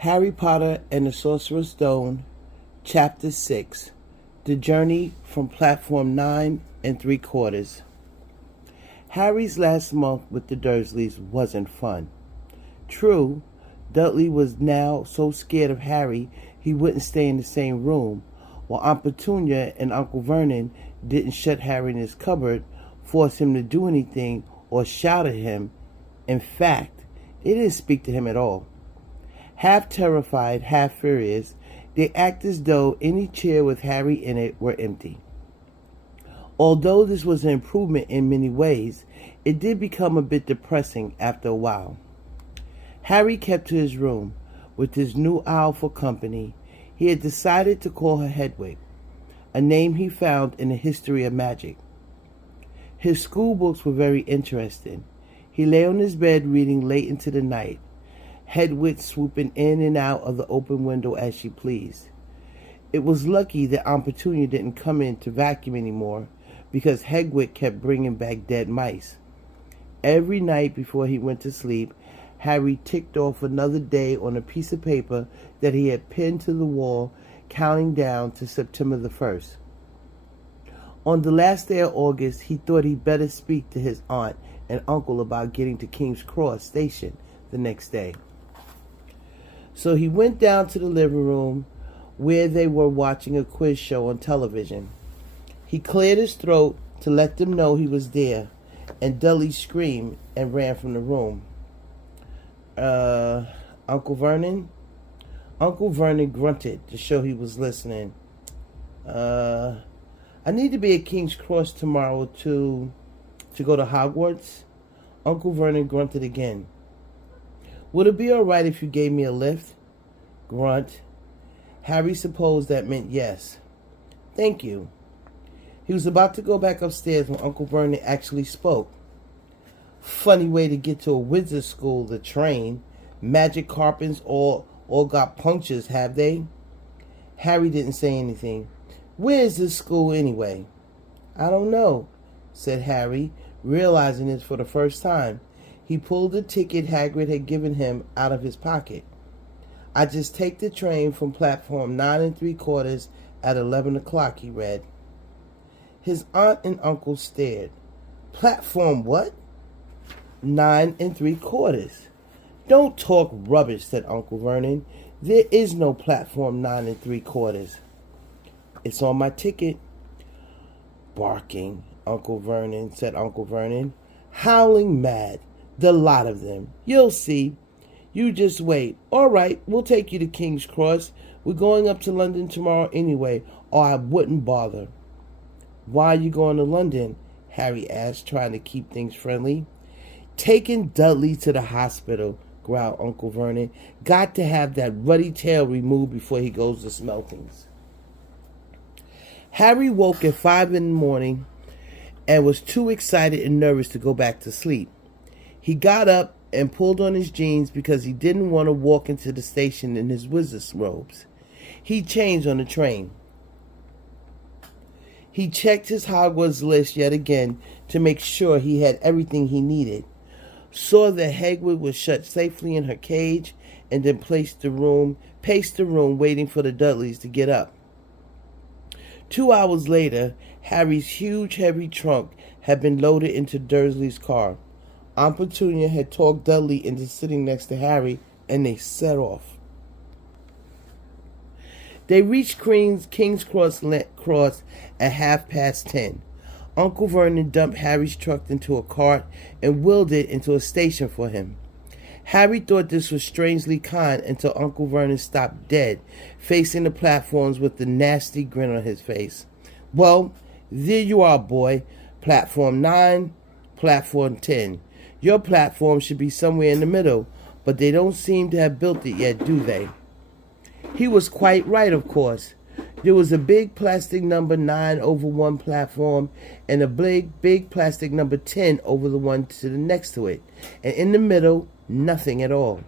Harry Potter and the Sorcerer's Stone, Chapter 6, The Journey from Platform 9 3/4. Harry's last month with the Dursleys wasn't fun. True, Dudley was now so scared of Harry he wouldn't stay in the same room, while Aunt Petunia and Uncle Vernon didn't shut Harry in his cupboard, force him to do anything, or shout at him. In fact, they didn't speak to him at all. Half terrified, half furious, they act as though any chair with Harry in it were empty. Although this was an improvement in many ways, it did become a bit depressing after a while. Harry kept to his room. With his new owl for company, he had decided to call her Hedwig, a name he found in the history of magic. His school books were very interesting. He lay on his bed reading late into the night, Hedwig swooping in and out of the open window as she pleased. It was lucky that Aunt Petunia didn't come in to vacuum anymore, because Hedwig kept bringing back dead mice. Every night before he went to sleep, Harry ticked off another day on a piece of paper that he had pinned to the wall, counting down to September the 1st. On the last day of August, he thought he'd better speak to his aunt and uncle about getting to King's Cross Station the next day. So he went down to the living room where they were watching a quiz show on television. He cleared his throat to let them know he was there, and Dudley screamed and ran from the room. Uncle Vernon? Uncle Vernon grunted to show he was listening. I need to be at King's Cross tomorrow to go to Hogwarts. Uncle Vernon grunted again. Would it be all right if you gave me a lift? Grunt. Harry supposed that meant yes. Thank you. He was about to go back upstairs when Uncle Vernon actually spoke. Funny way to get to a wizard school, the train. Magic carpets all got punctures, have they? Harry didn't say anything. Where is this school anyway? I don't know, said Harry, realizing this for the first time. He pulled the ticket Hagrid had given him out of his pocket. I just take the train from platform 9 3/4 at 11 o'clock, he read. His aunt and uncle stared. Platform what? 9 3/4. Don't talk rubbish, said Uncle Vernon. There is no platform 9 3/4. It's on my ticket. Barking, said Uncle Vernon. Howling mad. The lot of them. You'll see. You just wait. All right, we'll take you to King's Cross. We're going up to London tomorrow anyway, or I wouldn't bother. Why are you going to London? Harry asked, trying to keep things friendly. Taking Dudley to the hospital, growled Uncle Vernon. Got to have that ruddy tail removed before he goes to Smeltings. Harry woke at 5 in the morning and was too excited and nervous to go back to sleep. He got up and pulled on his jeans because he didn't want to walk into the station in his wizard's robes. He changed on the train. He checked his Hogwarts list yet again to make sure he had everything he needed, saw that Hedwig was shut safely in her cage, and then paced the room waiting for the Dudleys to get up. 2 hours later, Harry's huge, heavy trunk had been loaded into Dursley's car. Aunt Petunia had talked Dudley into sitting next to Harry, and they set off. They reached King's Cross at 10:30. Uncle Vernon dumped Harry's truck into a cart and wheeled it into a station for him. Harry thought this was strangely kind until Uncle Vernon stopped dead, facing the platforms with the nasty grin on his face. Well, there you are, boy. Platform 9, platform 10. Your platform should be somewhere in the middle, but they don't seem to have built it yet, do they? He was quite right, of course. There was a big plastic number 9 over one platform and a big plastic number 10 over the one to the next to it. And in the middle, nothing at all.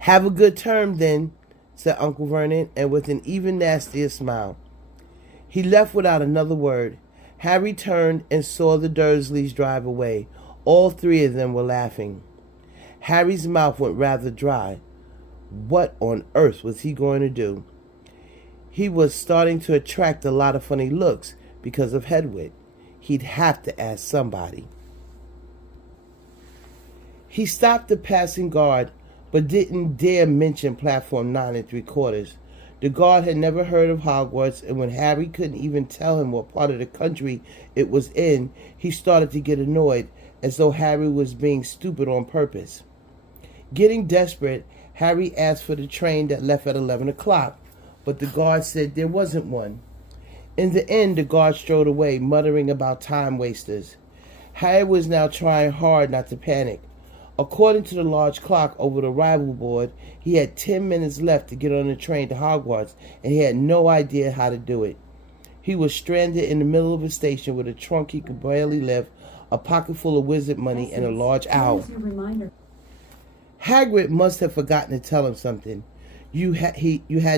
Have a good term then, said Uncle Vernon, and with an even nastier smile. He left without another word. Harry turned and saw the Dursleys drive away. All three of them were laughing. Harry's mouth went rather dry. What on earth was he going to do? He was starting to attract a lot of funny looks because of Hedwig. He'd have to ask somebody. He stopped the passing guard, but didn't dare mention platform 9 3/4. The guard had never heard of Hogwarts, and when Harry couldn't even tell him what part of the country it was in, he started to get annoyed, as though Harry was being stupid on purpose. Getting desperate, Harry asked for the train that left at 11 o'clock, but the guard said there wasn't one. In the end, the guard strode away, muttering about time wasters. Harry was now trying hard not to panic. According to the large clock over the arrival board, he had 10 minutes left to get on the train to Hogwarts, and he had no idea how to do it. He was stranded in the middle of a station with a trunk he could barely lift, a pocket full of wizard money, and a large owl. Hagrid must have forgotten to tell him something you had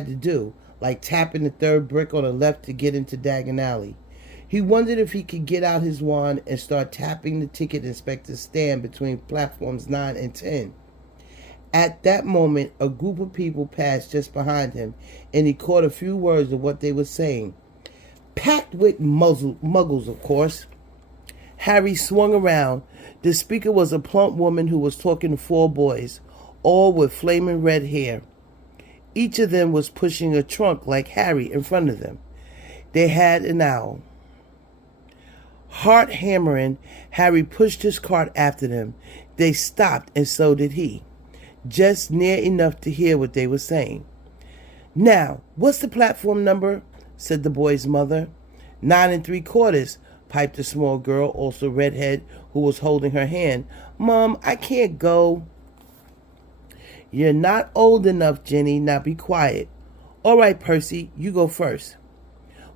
to do, like tapping the third brick on the left to get into Diagon Alley. He wondered if he could get out his wand and start tapping the ticket inspector's stand between platforms 9 and 10. At that moment, a group of people passed just behind him, and he caught a few words of what they were saying. Packed with muggles, of course. Harry swung around. The speaker was a plump woman who was talking to 4 boys, all with flaming red hair. Each of them was pushing a trunk like Harry in front of them. They had an owl. Heart hammering, Harry pushed his cart after them. They stopped, and so did he, just near enough to hear what they were saying. Now, what's the platform number? Said the boy's mother. 9 3/4, piped the small girl, also redhead, who was holding her hand. Mom, I can't go. You're not old enough, Jenny. Now be quiet. All right, Percy, you go first.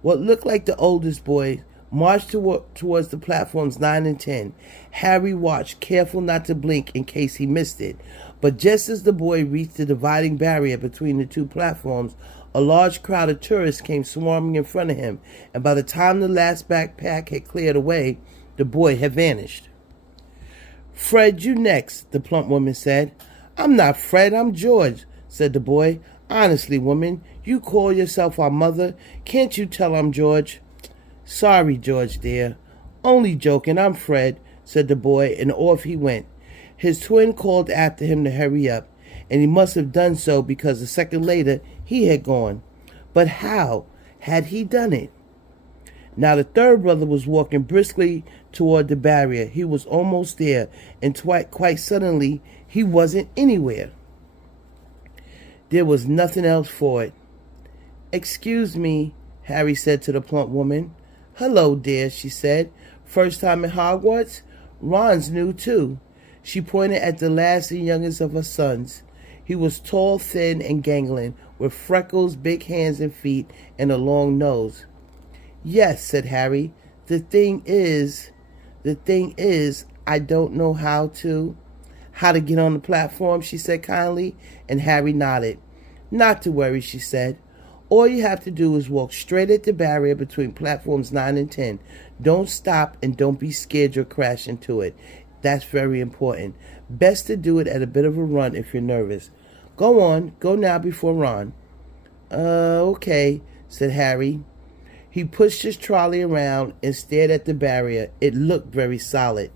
What looked like the oldest boy marched towards the platforms 9 and 10. Harry watched, careful not to blink in case he missed it. But just as the boy reached the dividing barrier between the 2 platforms, a large crowd of tourists came swarming in front of him, and by the time the last backpack had cleared away, the boy had vanished. Fred, you next, the plump woman said. I'm not Fred, I'm George, said the boy. Honestly, woman, you call yourself our mother. Can't you tell I'm George? Sorry, George, dear. Only joking, I'm Fred, said the boy, and off he went. His twin called after him to hurry up, and he must have done so because a second later he had gone. But how had he done it? Now the third brother was walking briskly toward the barrier. He was almost there, and quite suddenly he wasn't anywhere. There was nothing else for it. Excuse me, Harry said to the plump woman. Hello, dear, she said. First time at Hogwarts? Ron's new, too. She pointed at the last and youngest of her sons. He was tall, thin, and gangling, with freckles, big hands and feet, and a long nose. Yes, said Harry. The thing is, I don't know how to get on the platform, she said kindly, and Harry nodded. Not to worry, she said. All you have to do is walk straight at the barrier between platforms 9 and 10. Don't stop and don't be scared you'll crash into it. That's very important. Best to do it at a bit of a run if you're nervous. Go on, go now before Ron. Okay, said Harry. He pushed his trolley around and stared at the barrier. It looked very solid.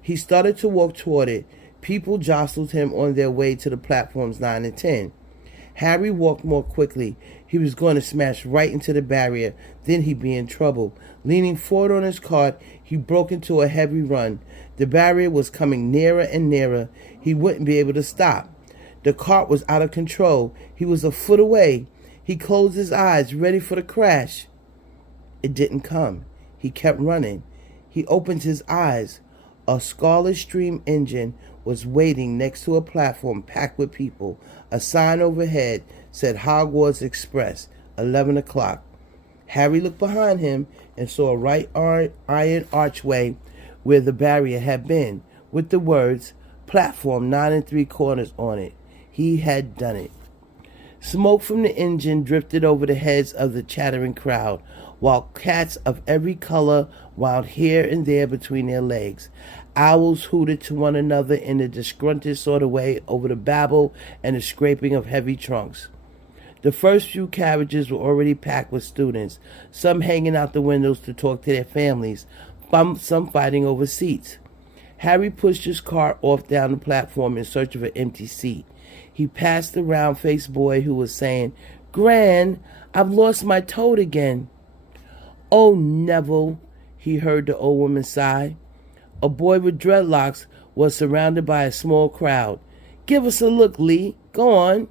He started to walk toward it. People jostled him on their way to the platforms 9 and 10. Harry walked more quickly. He was going to smash right into the barrier. Then he'd be in trouble. Leaning forward on his cart, he broke into a heavy run. The barrier was coming nearer and nearer. He wouldn't be able to stop. The cart was out of control. He was a foot away. He closed his eyes, ready for the crash. It didn't come. He kept running. He opened his eyes. A Scarlet Stream engine was waiting next to a platform packed with people. A sign overhead said Hogwarts Express, 11 o'clock. Harry looked behind him and saw a right iron archway where the barrier had been, with the words, Platform 9 3/4 on it. He had done it. Smoke from the engine drifted over the heads of the chattering crowd, while cats of every color wound here and there between their legs. Owls hooted to one another in a disgruntled sort of way over the babble and the scraping of heavy trunks. The first few carriages were already packed with students, some hanging out the windows to talk to their families, some fighting over seats. Harry pushed his cart off down the platform in search of an empty seat. He passed the round-faced boy who was saying, "Gran, I've lost my toad again." "Oh, Neville," he heard the old woman sigh. A boy with dreadlocks was surrounded by a small crowd. "Give us a look, Lee. Go on."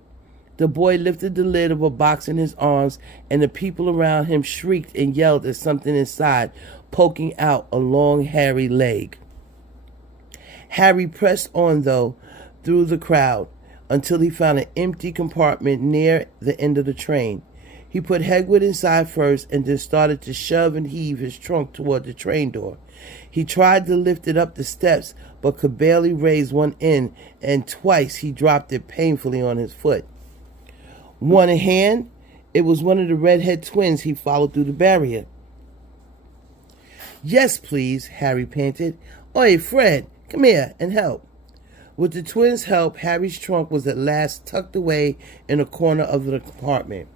The boy lifted the lid of a box in his arms, and the people around him shrieked and yelled at something inside, poking out a long, hairy leg. Harry pressed on, though, through the crowd, until he found an empty compartment near the end of the train. He put Hagrid inside first and then started to shove and heave his trunk toward the train door. He tried to lift it up the steps, but could barely raise one end, and twice he dropped it painfully on his foot. One in hand, it was one of the redhead twins he followed through the barrier. "Yes, please," Harry panted. "Oi, Fred, come here and help." With the twins' help, Harry's trunk was at last tucked away in a corner of the compartment.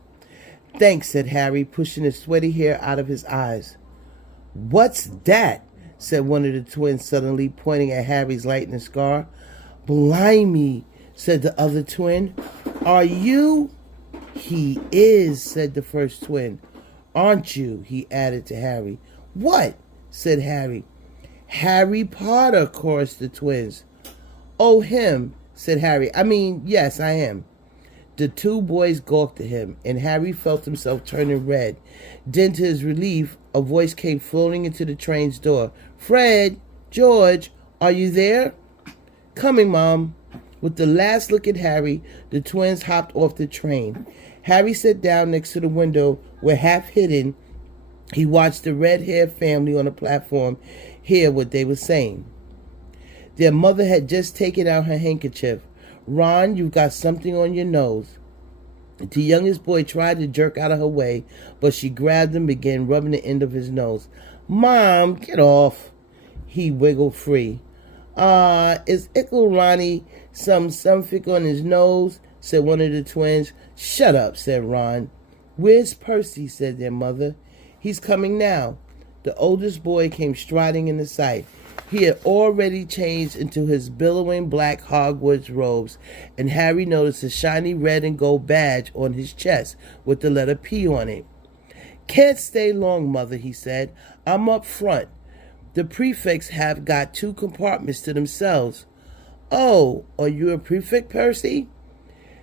"Thanks," said Harry, pushing the sweaty hair out of his eyes. "What's that?" said one of the twins suddenly, pointing at Harry's lightning scar. "Blimey," said the other twin. "Are you—" "He is," said the first twin. "Aren't you?" he added to Harry. "What?" said Harry. "Harry Potter," chorused the twins. "Oh, him," said Harry. Yes, I am." The two boys gawked at him, and Harry felt himself turning red. Then, to his relief, a voice came floating into the train's door. "Fred, George, are you there?" "Coming, Mom." With the last look at Harry, the twins hopped off the train. Harry sat down next to the window where, half hidden, he watched the red-haired family on the platform hear what they were saying. Their mother had just taken out her handkerchief. "Ron, you've got something on your nose." The youngest boy tried to jerk out of her way, but she grabbed him and began rubbing the end of his nose. "Mom, get off." He wiggled free. Is Ickle Ronnie something on his nose?" said one of the twins. "Shut up," said Ron. "Where's Percy?" said their mother. "He's coming now." The oldest boy came striding into sight. He had already changed into his billowing black Hogwarts robes, and Harry noticed a shiny red and gold badge on his chest with the letter P on it. "Can't stay long, Mother," he said. "I'm up front. The prefects have got 2 compartments to themselves." "Oh, are you a prefect, Percy?"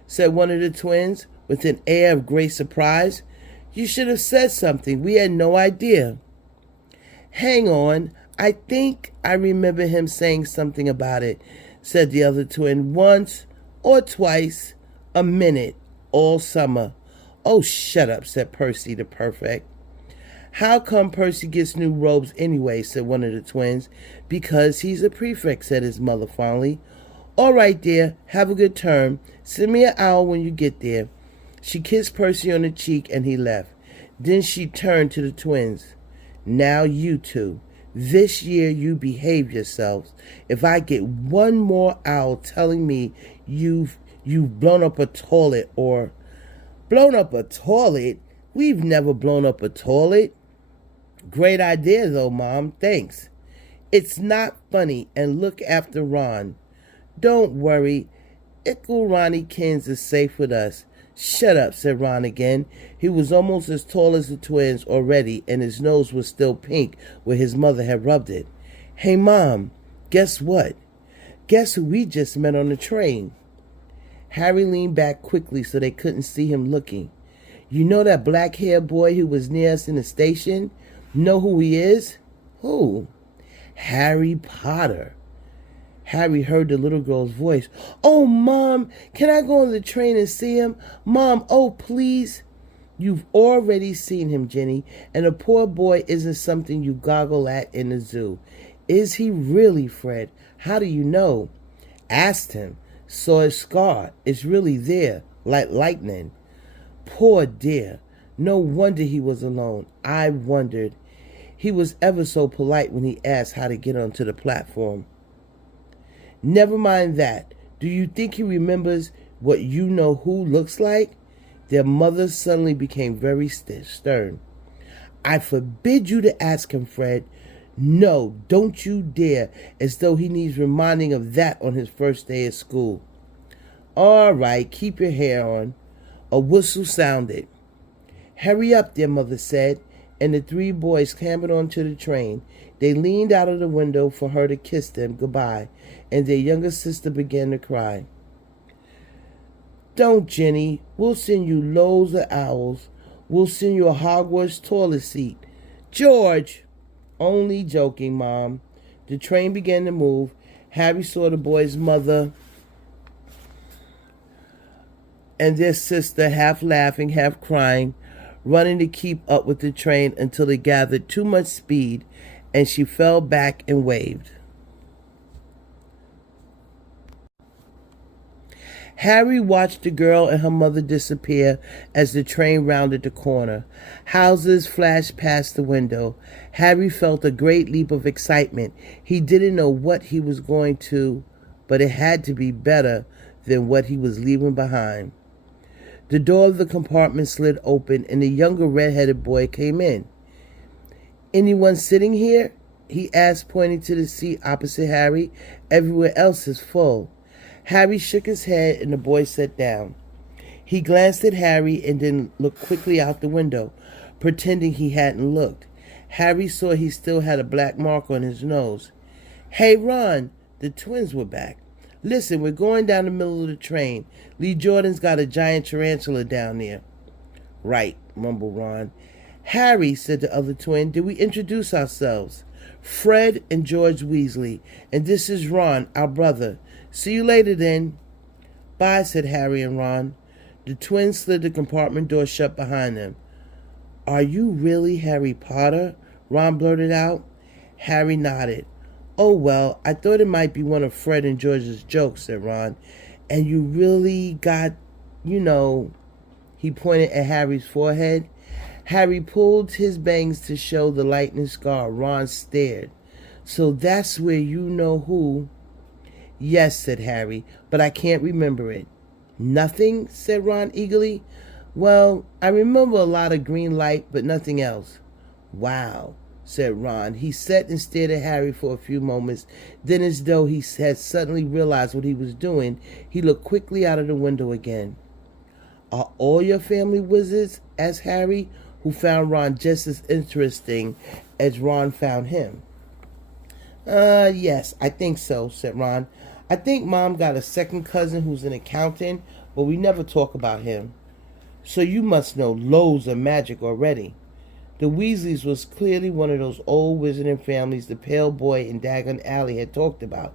said one of the twins with an air of great surprise. "You should have said something. We had no idea." "Hang on. I think I remember him saying something about it," said the other twin. "Once or twice a minute all summer." "Oh, shut up," said Percy the prefect. "How come Percy gets new robes anyway?" said one of the twins. "Because he's a prefect," said his mother fondly. "All right, dear. Have a good term. Send me an owl when you get there." She kissed Percy on the cheek and he left. Then she turned to the twins. "Now you two. This year you behave yourselves. If I get one more owl telling me you've blown up a toilet or..." "Blown up a toilet? We've never blown up a toilet." "Great idea though, Mom. Thanks." "It's not funny, and look after Ron." "Don't worry. Ickle Ronnie Kins is safe with us." "Shut up," said Ron again. He was almost as tall as the twins already, and his nose was still pink where his mother had rubbed it. "Hey, Mom, guess what? Guess who we just met on the train?" Harry leaned back quickly so they couldn't see him looking. "You know that black-haired boy who was near us in the station? Know who he is?" "Who?" "Harry Potter." Harry heard the little girl's voice. "Oh, Mom, can I go on the train and see him? Mom, oh, please." "You've already seen him, Jenny, and a poor boy isn't something you goggle at in the zoo." "Is he really, Fred? How do you know?" "Asked him. Saw his scar. It's really there, like lightning." "Poor dear. No wonder he was alone. I wondered." He was ever so polite when he asked how to get onto the platform. Never mind that. Do you think he remembers what you know who looks like? Their mother suddenly became very stern. I forbid you to ask him, Fred. No, don't you dare, as though he needs reminding of that on his first day at school. All right, keep your hair on. A whistle sounded. Hurry up, their mother said, and the three boys clambered onto the train. They leaned out of the window for her to kiss them goodbye, and their younger sister began to cry. Don't, Jenny. We'll send you loads of owls. We'll send you a Hogwarts toilet seat. George! Only joking, Mom. The train began to move. Harry saw the boy's mother and their sister, half laughing, half crying, running to keep up with the train until it gathered too much speed and she fell back and waved. Harry watched the girl and her mother disappear as the train rounded the corner. Houses flashed past the window. Harry felt a great leap of excitement. He didn't know what he was going to, but it had to be better than what he was leaving behind. The door of the compartment slid open and the younger red-headed boy came in. Anyone sitting here? He asked, pointing to the seat opposite Harry. Everywhere else is full. Harry shook his head and the boy sat down. He glanced at Harry and then looked quickly out the window, pretending he hadn't looked. Harry saw he still had a black mark on his nose. Hey, Ron, the twins were back. Listen, we're going down the middle of the train. Lee Jordan's got a giant tarantula down there. Right, mumbled Ron. Harry, said the other twin, did we introduce ourselves? Fred and George Weasley, and this is Ron, our brother. See you later, then. Bye, said Harry and Ron. The twins slid the compartment door shut behind them. Are you really Harry Potter? Ron blurted out. Harry nodded. Oh, well, I thought it might be one of Fred and George's jokes, said Ron. And you really got, he pointed at Harry's forehead. Harry pulled his bangs to show the lightning scar. Ron stared. So that's where you know who... Yes, said Harry, but I can't remember it. Nothing? Said Ron eagerly. Well, I remember a lot of green light, but nothing else. Wow, said Ron. He sat and stared at Harry for a few moments. Then, as though he had suddenly realized what he was doing, he looked quickly out of the window again. Are all your family wizards? Asked Harry, who found Ron just as interesting as Ron found him. Yes, I think so, said Ron. I think Mom got a second cousin who's an accountant, but we never talk about him. So you must know loads of magic already. The Weasleys was clearly one of those old wizarding families the pale boy in Diagon Alley had talked about.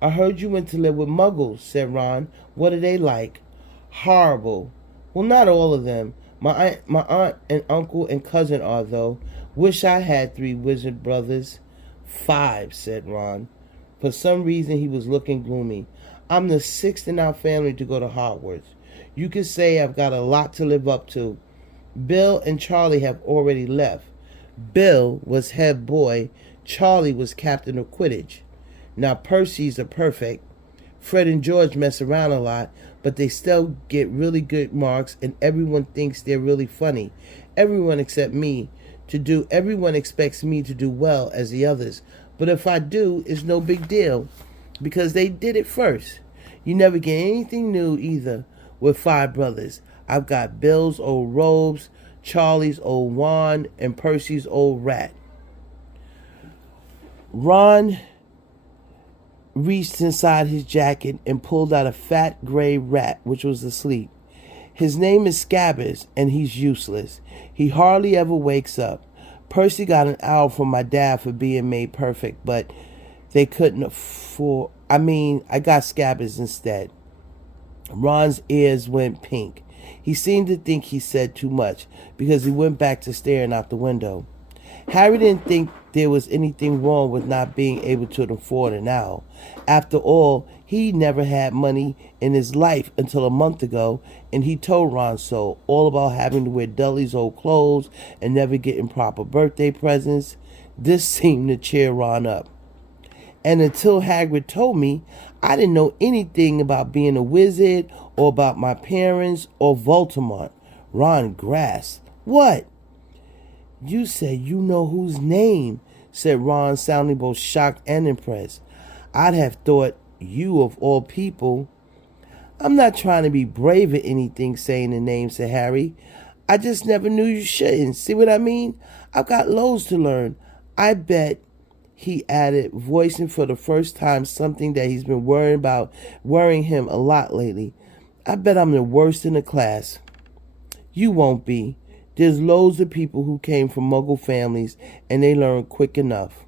I heard you went to live with Muggles, said Ron. What are they like? Horrible. Well, not all of them. My aunt and uncle and cousin are, though. Wish I had 3 wizard brothers. 5, said Ron. For some reason, he was looking gloomy. I'm the 6th in our family to go to Hogwarts. You could say I've got a lot to live up to. Bill and Charlie have already left. Bill was head boy. Charlie was captain of Quidditch. Now, Percy's a perfect. Fred and George mess around a lot, but they still get really good marks, and everyone thinks they're really funny. Everyone except me. Everyone expects me to do well as the others. But if I do, it's no big deal, because they did it first. You never get anything new either with 5 brothers. I've got Bill's old robes, Charlie's old wand, and Percy's old rat. Ron reached inside his jacket and pulled out a fat gray rat, which was asleep. His name is Scabbers, and he's useless. He hardly ever wakes up. Percy got an owl from my dad for being made perfect, but they couldn't afford... I got Scabbers instead. Ron's ears went pink. He seemed to think he said too much, because he went back to staring out the window. Harry didn't think there was anything wrong with not being able to afford an owl. After all, he never had money in his life until a month ago, and he told Ron so, all about having to wear Dudley's old clothes and never getting proper birthday presents. This seemed to cheer Ron up. And until Hagrid told me, I didn't know anything about being a wizard or about my parents or Voldemort. Ron grasped. What? You said you know whose name, said Ron, sounding both shocked and impressed. I'd have thought you of all people. I'm not trying to be brave or anything saying the name, said Harry. I just never knew you shouldn't. See what I mean? I've got loads to learn. I bet, he added, voicing for the first time something that he's been worrying him a lot lately. I bet I'm the worst in the class. You won't be. There's loads of people who came from Muggle families and they learn quick enough.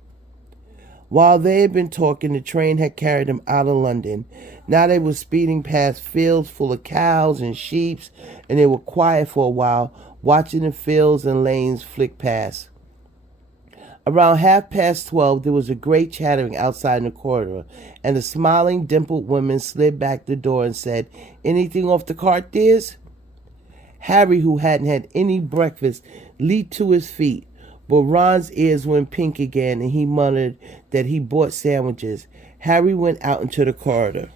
While they had been talking, the train had carried them out of London. Now they were speeding past fields full of cows and sheep, and they were quiet for a while, watching the fields and lanes flick past. Around 12:30, there was a great chattering outside in the corridor, and a smiling, dimpled woman slid back the door and said, "Anything off the cart, dears?" Harry, who hadn't had any breakfast, leaped to his feet, but Ron's ears went pink again, and he muttered that he bought sandwiches. Harry went out into the corridor.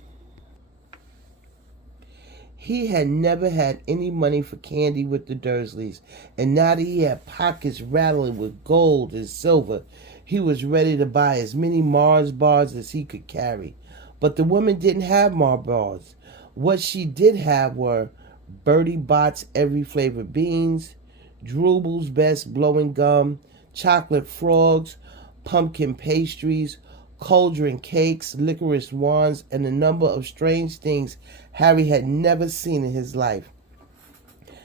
He had never had any money for candy with the Dursleys, and now that he had pockets rattling with gold and silver, he was ready to buy as many Mars bars as he could carry. But the woman didn't have Mars bars. What she did have were Bertie Bott's every flavored beans, Drooble's best blowing gum, chocolate frogs, pumpkin pastries, cauldron cakes, licorice wands, and a number of strange things Harry had never seen in his life.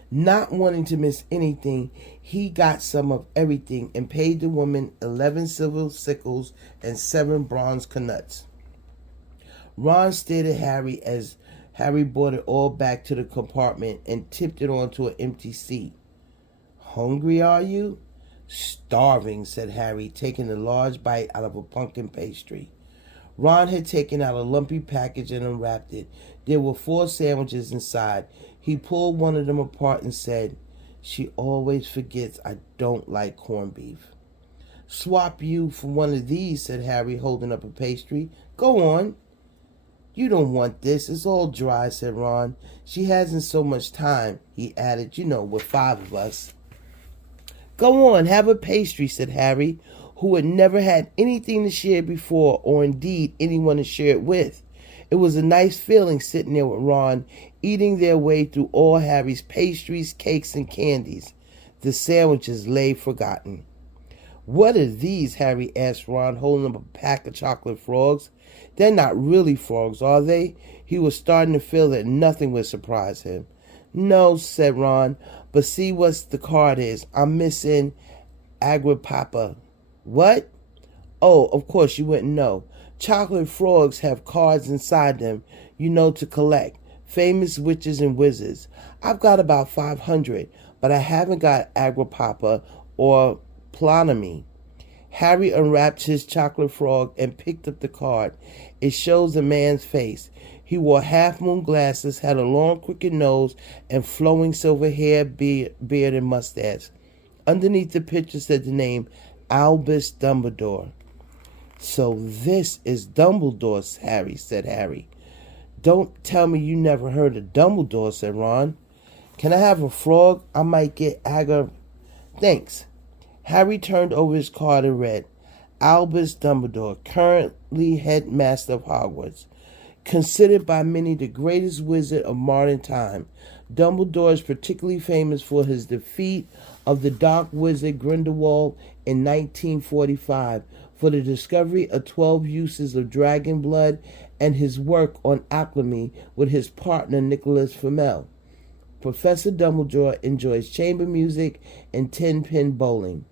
Not wanting to miss anything, he got some of everything and paid the woman 11 silver sickles and 7 bronze knuts. Ron stared at Harry as Harry brought it all back to the compartment and tipped it onto an empty seat. "Hungry, are you?" "Starving," said Harry, taking a large bite out of a pumpkin pastry. Ron had taken out a lumpy package and unwrapped it. There were 4 sandwiches inside. He pulled one of them apart and said, "She always forgets I don't like corned beef." "Swap you for one of these," said Harry, holding up a pastry. "Go on." "You don't want this. It's all dry," said Ron. "She hasn't so much time," he added. "You know, with 5 of us." "Go on, have a pastry," said Harry, who had never had anything to share before, or indeed anyone to share it with. It was a nice feeling sitting there with Ron, eating their way through all Harry's pastries, cakes, and candies. The sandwiches lay forgotten. "What are these?" Harry asked Ron, holding up a pack of chocolate frogs. "They're not really frogs, are they?" He was starting to feel that nothing would surprise him. "No," said Ron, "but see what the card is. I'm missing Agripapa." "What?" "Oh, of course you wouldn't know. Chocolate frogs have cards inside them, you know, to collect. Famous witches and wizards. I've got about 500, but I haven't got Agripapa or Ptolemy." Harry unwrapped his chocolate frog and picked up the card. It shows a man's face. He wore half-moon glasses, had a long, crooked nose, and flowing silver hair, beard, and mustache. Underneath the picture said the name Albus Dumbledore. "So this is Dumbledore," said Harry. "Don't tell me you never heard of Dumbledore," said Ron. "Can I have a frog? I might get Thanks." Harry turned over his card and read, "Albus Dumbledore, currently headmaster of Hogwarts. Considered by many the greatest wizard of modern time, Dumbledore is particularly famous for his defeat of the dark wizard Grindelwald in 1945, for the discovery of 12 uses of dragon blood, and his work on alchemy with his partner Nicholas Flamel. Professor Dumbledore enjoys chamber music and 10-pin bowling."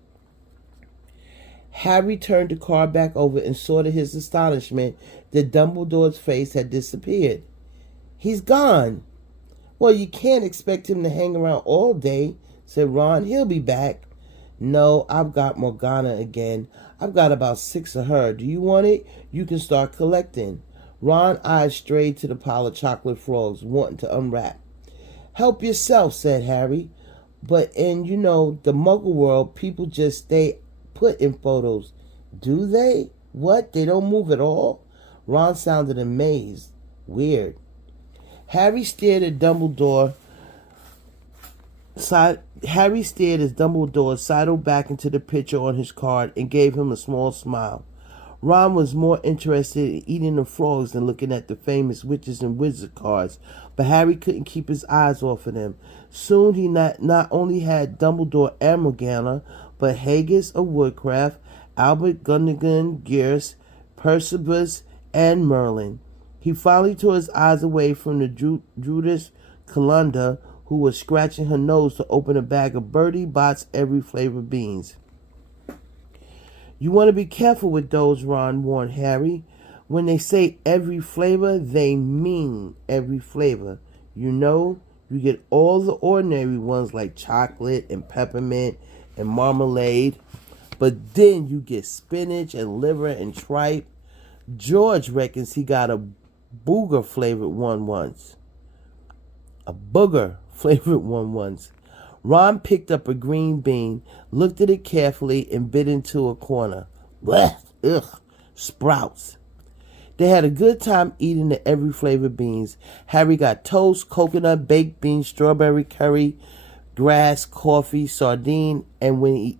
Harry turned the card back over and saw to his astonishment that Dumbledore's face had disappeared. "He's gone." "Well, you can't expect him to hang around all day," said Ron. "He'll be back." "No, I've got Morgana again. I've got about 6 of her. Do you want it? You can start collecting." Ron's eyes strayed to the pile of chocolate frogs, wanting to unwrap. "Help yourself," said Harry. "But in, the Muggle world, people just stay put in photos. Do they?" What? They don't move at all? Ron sounded amazed. Weird. Harry stared at Dumbledore. Harry stared as Dumbledore sidled back into the picture on his card and gave him a small smile. Ron was more interested in eating the frogs than looking at the famous witches and wizard cards, but Harry couldn't keep his eyes off of them. Soon he not only had Dumbledore and Morgana, but Haggis of Woodcraft, Albert Gunnigan Gears, Percivus, and Merlin. He finally tore his eyes away from the Judas Calunda, who was scratching her nose to open a bag of Bertie Bott's every flavor beans. You want to be careful with those, Ron warned Harry. When they say every flavor, they mean every flavor. You know, you get all the ordinary ones like chocolate and peppermint and marmalade, but then you get spinach and liver and tripe. George reckons he got a booger flavored one once. A booger flavored one once. Ron picked up a green bean, looked at it carefully, and bit into a corner. Blech! Ugh! Sprouts. They had a good time eating the every flavor beans. Harry got toast, coconut, baked beans, strawberry curry, grass, coffee, sardine, and when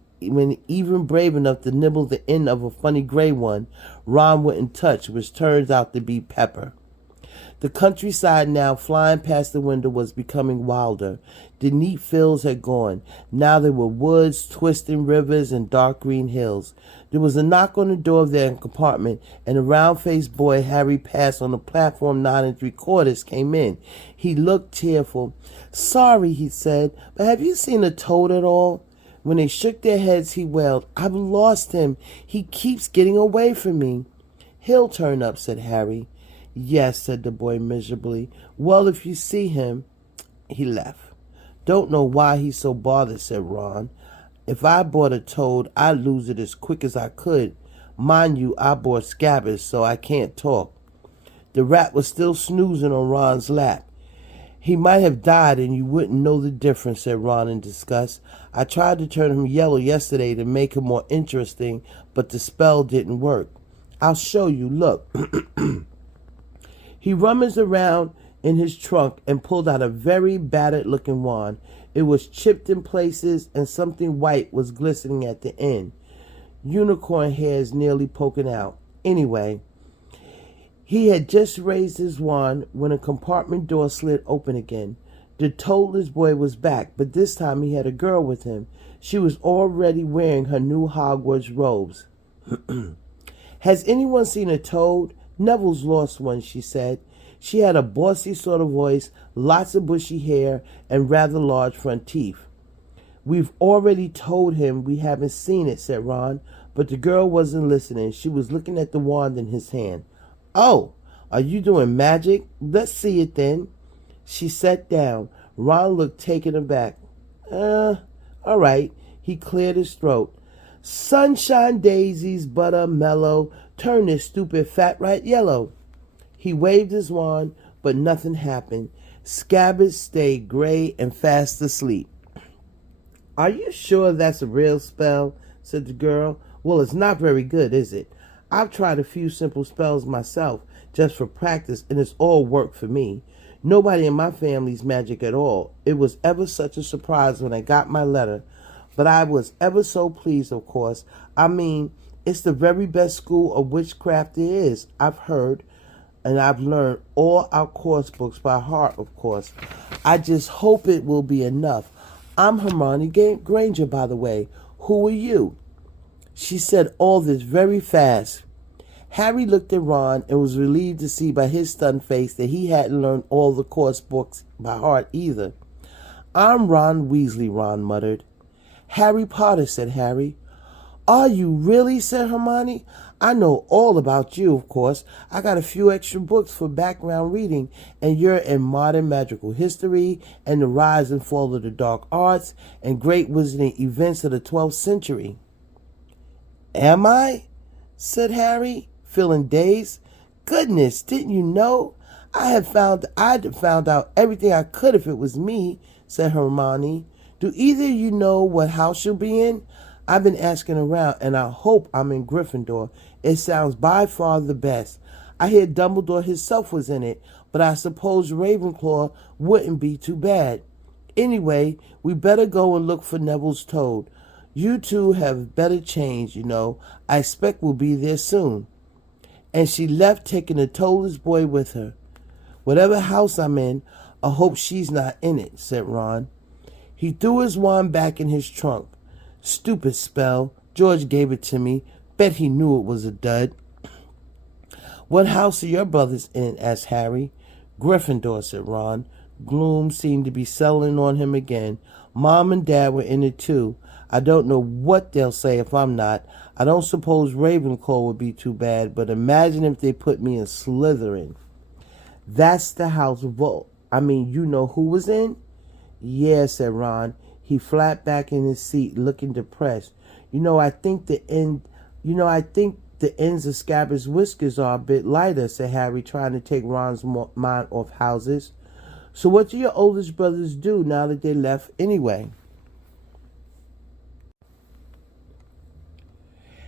even brave enough to nibble the end of a funny gray one, Ron wouldn't touch, which turns out to be pepper. The countryside now, flying past the window, was becoming wilder. The neat fields had gone. Now there were woods, twisting rivers, and dark green hills. There was a knock on the door of their compartment, and a round-faced boy Harry passed on the platform 9 3/4 came in. He looked tearful. "Sorry," he said, "but have you seen a toad at all?" When they shook their heads, he wailed, "I've lost him. He keeps getting away from me." "He'll turn up," said Harry. "Yes," said the boy miserably. "Well, if you see him." He left. "Don't know why he's so bothered," said Ron. "If I bought a toad, I'd lose it as quick as I could. Mind you, I bought Scabbers, so I can't talk." The rat was still snoozing on Ron's lap. "He might have died and you wouldn't know the difference," said Ron in disgust. "I tried to turn him yellow yesterday to make him more interesting, but the spell didn't work. I'll show you. Look." He rummaged around in his trunk and pulled out a very battered-looking wand. It was chipped in places and something white was glistening at the end. Unicorn hairs nearly poking out. Anyway, he had just raised his wand when a compartment door slid open again. The toadless boy was back, but this time he had a girl with him. She was already wearing her new Hogwarts robes. "Has anyone seen a toad? Neville's lost one," she said. She had a bossy sort of voice, lots of bushy hair, and rather large front teeth. "We've already told him we haven't seen it," said Ron, but the girl wasn't listening. She was looking at the wand in his hand. "Oh, are you doing magic? Let's see it then." She sat down. Ron looked taken aback. All right." He cleared his throat. "Sunshine daisies, butter mellow, turn this stupid fat rat yellow." He waved his wand, but nothing happened. Scabbers stayed gray and fast asleep. "Are you sure that's a real spell?" said the girl. "Well, it's not very good, is it? I've tried a few simple spells myself, just for practice, and it's all worked for me. Nobody in my family's magic at all. It was ever such a surprise when I got my letter. But I was ever so pleased, of course. I mean, it's the very best school of witchcraft there is, I've heard. And I've learned all our course books by heart, of course. I just hope it will be enough. I'm Hermione Granger, by the way. Who are you?" She said all this very fast. Harry looked at Ron and was relieved to see by his stunned face that he hadn't learned all the course books by heart either. "I'm Ron Weasley," Ron muttered. "Harry Potter," said Harry. "Are you really?" said Hermione. "I know all about you, of course. I got a few extra books for background reading, and you're in modern magical history and the rise and fall of the dark arts and great wizarding events of the 12th century." "Am I?" said Harry, feeling dazed. "Goodness, didn't you know? I'd found out everything I could if it was me," said Hermione. "Do either of you know what house you'll be in? I've been asking around, and I hope I'm in Gryffindor. It sounds by far the best. I hear Dumbledore himself was in it, but I suppose Ravenclaw wouldn't be too bad. Anyway, we better go and look for Neville's toad. You two have better change, you know. I expect we'll be there soon. And she left, taking the toadless boy with her. Whatever house I'm in, I hope she's not in it, said Ron. He threw his wand back in his trunk. Stupid spell. George gave it to me. Bet he knew it was a dud. What house are your brothers in? Asked Harry. Gryffindor, said Ron. Gloom seemed to be settling on him again. Mom and Dad were in it too. I don't know what they'll say if I'm not. I don't suppose Ravenclaw would be too bad, but imagine if they put me in Slytherin. That's the house you know who was in? Yeah, said Ron. He flapped back in his seat, looking depressed. I think the ends of Scabbard's whiskers are a bit lighter, said Harry, trying to take Ron's mind off houses. So what do your oldest brothers do now that they left anyway?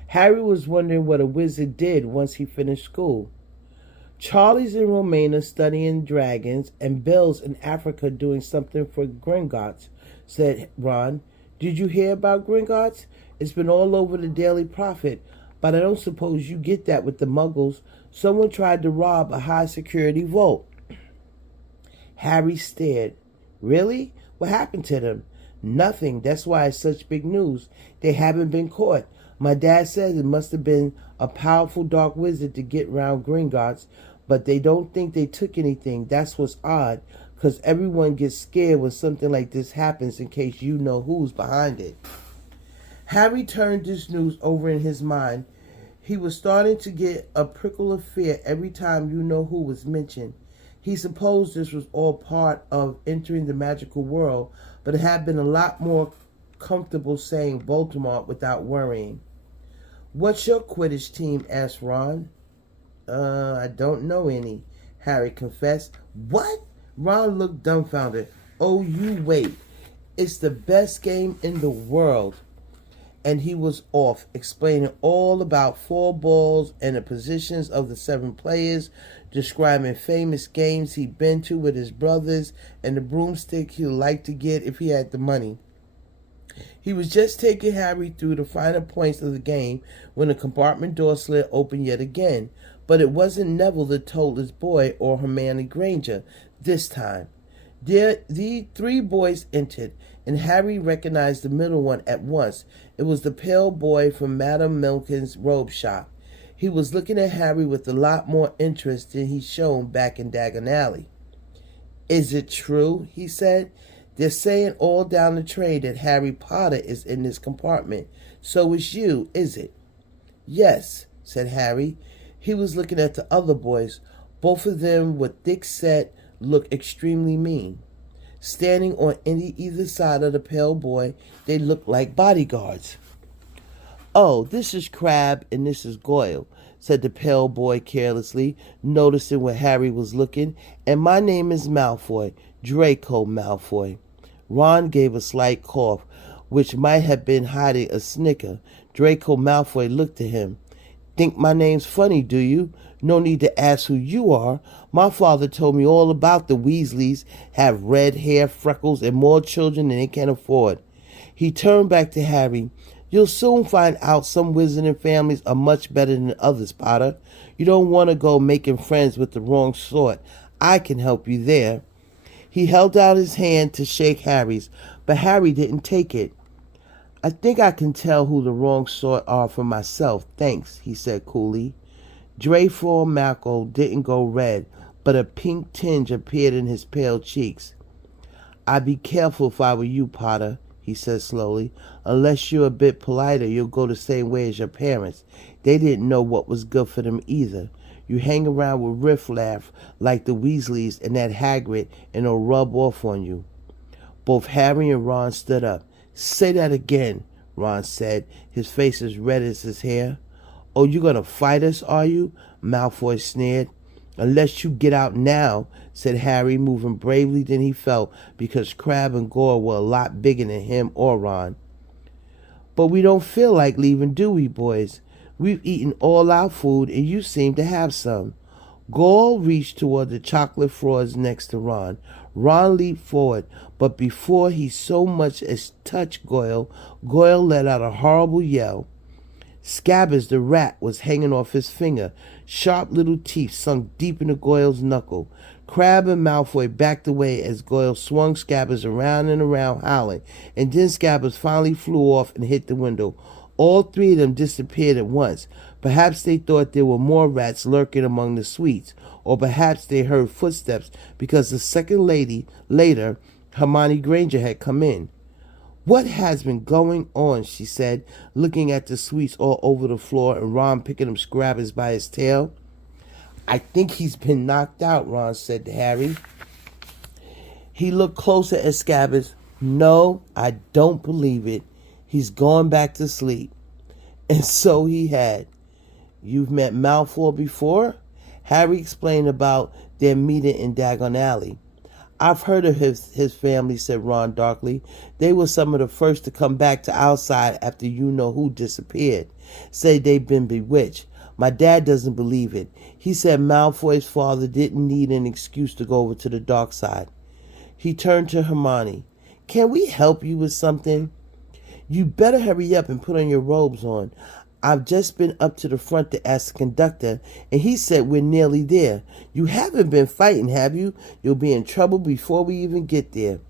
Harry was wondering what a wizard did once he finished school. Charlie's in Romania studying dragons, and Bill's in Africa doing something for Gringotts, said Ron. Did you hear about Gringotts? It's been all over the Daily Prophet, but I don't suppose you get that with the Muggles. Someone tried to rob a high-security vault. Harry stared. Really? What happened to them? Nothing. That's why it's such big news. They haven't been caught. My dad says it must have been a powerful dark wizard to get round Gringotts, but they don't think they took anything. That's what's odd, because everyone gets scared when something like this happens in case you know who's behind it. Harry turned this news over in his mind. He was starting to get a prickle of fear every time you know who was mentioned. He supposed this was all part of entering the magical world, but it had been a lot more comfortable saying Voldemort without worrying. What's your Quidditch team? Asked Ron. I don't know any, Harry confessed. What? Ron looked dumbfounded. Oh, you wait. It's the best game in the world. And he was off, explaining all about 4 balls and the positions of the 7 players, describing famous games he'd been to with his brothers and the broomstick he'd like to get if he had the money. He was just taking Harry through the finer points of the game when the compartment door slid open yet again, but it wasn't Neville the toadless boy or Hermione Granger this time. The 3 boys entered, and Harry recognized the middle one at once. It was the pale boy from Madame Milkin's robe shop. He was looking at Harry with a lot more interest than he'd shown back in Diagon Alley. Is it true? He said. They're saying all down the train that Harry Potter is in this compartment. So is you, is it? Yes, said Harry. He was looking at the other boys. Both of them were thick-set, looked extremely mean. Standing on either side of the pale boy, they looked like bodyguards. Oh, this is Crabbe and this is Goyle, said the pale boy carelessly, noticing where Harry was looking. And my name is Malfoy, Draco Malfoy. Ron gave a slight cough, which might have been hiding a snicker. Draco Malfoy looked at him. Think my name's funny, do you? No need to ask who you are. My father told me all about the Weasleys, have red hair, freckles, and more children than they can afford. He turned back to Harry. You'll soon find out some wizarding families are much better than others, Potter. You don't want to go making friends with the wrong sort. I can help you there. He held out his hand to shake Harry's, but Harry didn't take it. I think I can tell who the wrong sort are for myself, thanks, he said coolly. Draco Malfoy didn't go red, but a pink tinge appeared in his pale cheeks. I'd be careful if I were you, Potter, he said slowly. Unless you're a bit politer, you'll go the same way as your parents. They didn't know what was good for them either. You hang around with riffraff like the Weasleys and that Hagrid, and it'll rub off on you. Both Harry and Ron stood up. Say that again, Ron said, his face as red as his hair. Oh, you gonna fight us, are you? Malfoy sneered. Unless you get out now, said Harry, moving bravely than he felt, because Crabbe and Goyle were a lot bigger than him or Ron. But we don't feel like leaving, do we, boys? We've eaten all our food, and you seem to have some. Goyle reached toward the chocolate frauds next to Ron. Ron leaped forward, but before he so much as touched Goyle, Goyle let out a horrible yell. Scabbers the rat was hanging off his finger. Sharp little teeth sunk deep into Goyle's knuckle. Crabbe and Malfoy backed away as Goyle swung Scabbers around and around, howling, and then Scabbers finally flew off and hit the window. All three of them disappeared at once. Perhaps they thought there were more rats lurking among the sweets, or perhaps they heard footsteps because a second later, Hermione Granger had come in. "What has been going on?" she said, looking at the sweets all over the floor and Ron picking up Scabbers by his tail. "I think he's been knocked out," Ron said to Harry. He looked closer at Scabbers. "No, I don't believe it. He's gone back to sleep." And so he had. "You've met Malfoy before?" Harry explained about their meeting in Diagon Alley. "I've heard of his family," said Ron darkly. "They were some of the first to come back to our side after you-know-who disappeared. Say they've been bewitched. My dad doesn't believe it. He said Malfoy's father didn't need an excuse to go over to the dark side." He turned to Hermione. "Can we help you with something?" "You better hurry up and put on your robes on. I've just been up to the front to ask the conductor, and he said we're nearly there. You haven't been fighting, have you? You'll be in trouble before we even get there."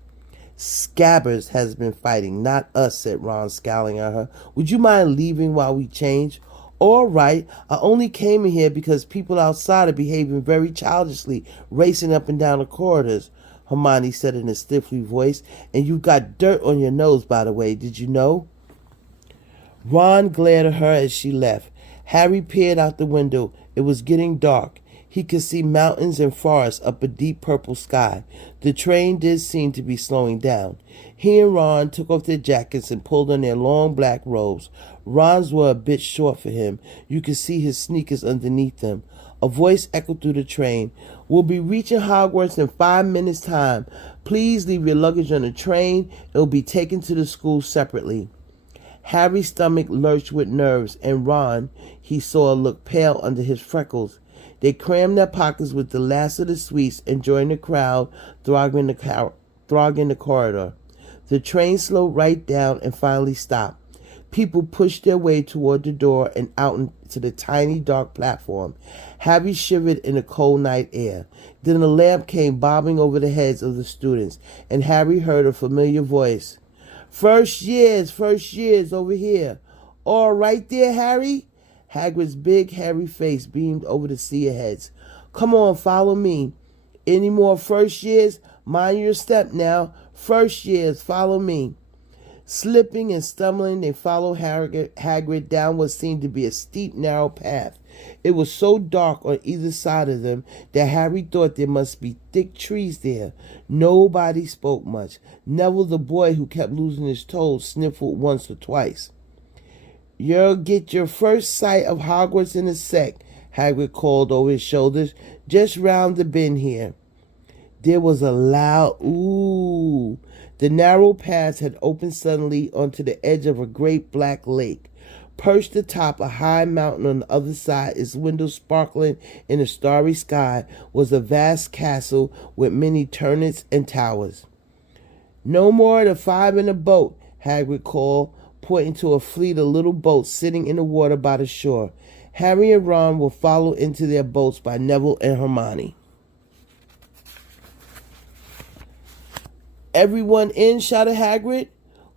"Scabbers has been fighting, not us," said Ron, scowling at her. "Would you mind leaving while we change?" "All right. I only came in here because people outside are behaving very childishly, racing up and down the corridors," Hermione said in a stiffly voice. "And you got dirt on your nose, by the way. Did you know?" Ron glared at her as she left. Harry peered out the window. It was getting dark. He could see mountains and forests up a deep purple sky. The train did seem to be slowing down. He and Ron took off their jackets and pulled on their long black robes. Ron's were a bit short for him. You could see his sneakers underneath them. A voice echoed through the train. "We'll be reaching Hogwarts in 5 minutes' time. Please leave your luggage on the train. It will be taken to the school separately." Harry's stomach lurched with nerves, and Ron, he saw, looked pale under his freckles. They crammed their pockets with the last of the sweets and joined the crowd thronging the corridor. The train slowed right down and finally stopped. People pushed their way toward the door and out into the tiny dark platform. Harry shivered in the cold night air. Then a lamp came bobbing over the heads of the students, and Harry heard a familiar voice. First years, over here." "All right there, Harry?" Hagrid's big, hairy face beamed over the sea of heads. "Come on, follow me. Any more first years? Mind your step now. First years, follow me." Slipping and stumbling, they followed Hagrid down what seemed to be a steep, narrow path. It was so dark on either side of them that Harry thought there must be thick trees there. Nobody spoke much. Neville, the boy who kept losing his toes, sniffled once or twice. "You'll get your first sight of Hogwarts in a sec," Hagrid called over his shoulders. "Just round the bend here." There was a loud ooh. The narrow path had opened suddenly onto the edge of a great black lake. Perched atop a high mountain on the other side, its windows sparkling in the starry sky, was a vast castle with many turrets and towers. "No more than 5 in a boat," Hagrid called, pointing to a fleet of little boats sitting in the water by the shore. Harry and Ron were followed into their boats by Neville and Hermione. "Everyone in?" shouted Hagrid,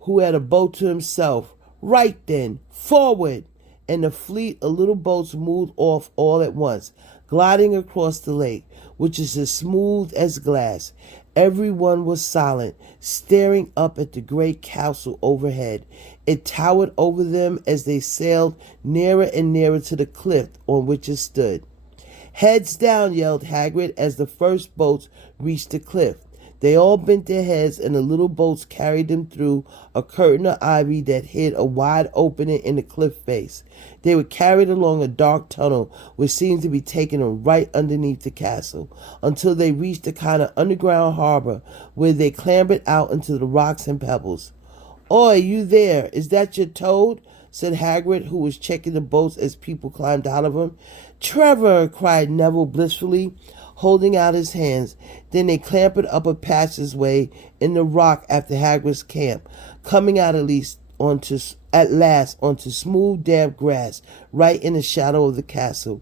who had a boat to himself. "Right then, forward!" And the fleet of little boats moved off all at once, gliding across the lake, which is as smooth as glass. Everyone was silent, staring up at the great castle overhead. It towered over them as they sailed nearer and nearer to the cliff on which it stood. "Heads down!" yelled Hagrid as the first boats reached the cliff. They all bent their heads, and the little boats carried them through a curtain of ivy that hid a wide opening in the cliff face. They were carried along a dark tunnel which seemed to be taking them right underneath the castle, until they reached a kind of underground harbor where they clambered out into the rocks and pebbles. "Oi, you there! Is that your toad?" said Hagrid, who was checking the boats as people climbed out of them. "Trevor!" cried Neville blissfully, holding out his hands. Then they clambered up a passageway in the rock after Hagrid's camp, coming out at last onto smooth, damp grass, right in the shadow of the castle.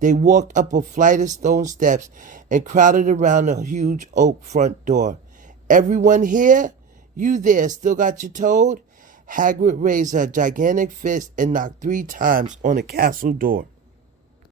They walked up a flight of stone steps and crowded around the huge oak front door. "Everyone here? You there, still got your toad?" Hagrid raised a gigantic fist and knocked 3 times on the castle door.